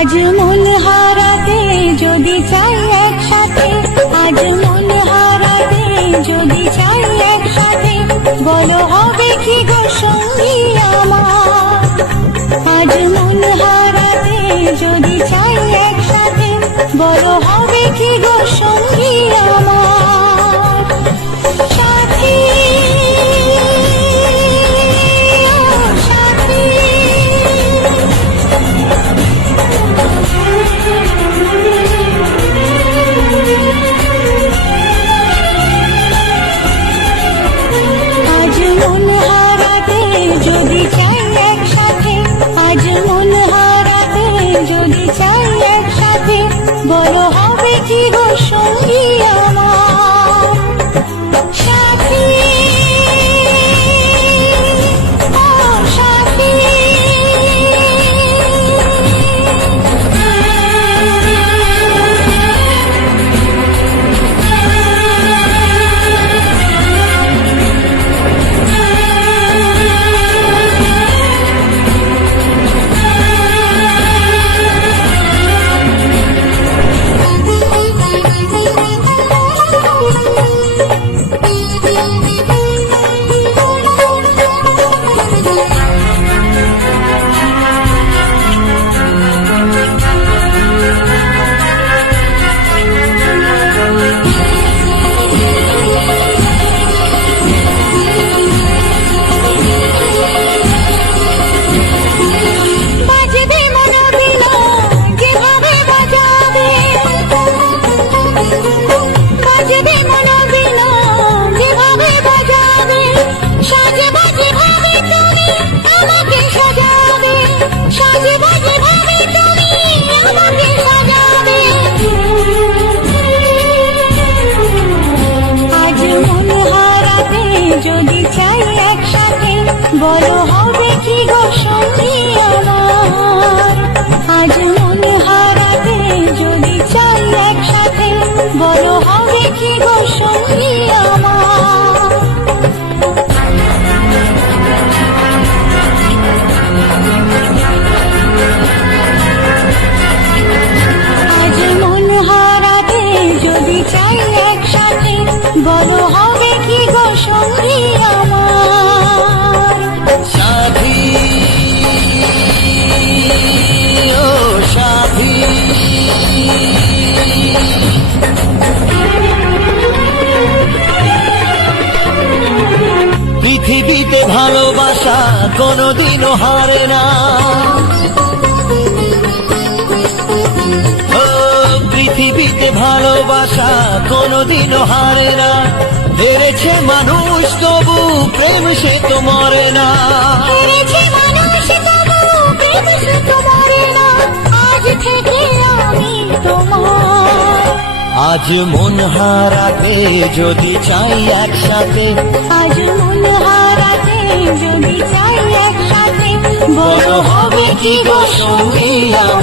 আজ মন হারাতে যদি চাই একসাথে, আজ মন হারাতে যদি চাই একসাথে, বলো হবে কি গো সঙ্গী আমার। আজ মন হারাতে যদি চাই একসাথে, বলো হবে কি গো সঙ্গী আমার। সাথী যদি চাই একসাথে, আজ মন হারাতে যদি চাই একসাথে, বলো হবে কি গো সঙ্গী আমার। সাথী ও সাথী, যদি চাই একসাথে, বলো হবে কি গো সঙ্গী আমার। আজ মন হারাতে যদি চাই একসাথে, বলো হবে কি গো সঙ্গী আমার। আজ মন হারাতে যদি চাই একসাথে, বলো হবে কি গো সঙ্গী আমার। সাথী ও সাথী, পৃথিবীতে ভালোবাসা কোনোদিনও হারে না। ও পৃথিবীতে ভালোবাসা কোনোদিনও হারে না। হেরেছে মানুষ তবু প্রেম সে তো মরে না। হেরেছে মানুষ তবু প্রেম সে তো মরে না। আজ থেকে আমি তোমার। আজ মন হারাতে যদি চাই একসাথে, আজ মন হারাতে যদি চাই একসাথে, বলো হবে কি গো সঙ্গী আমার।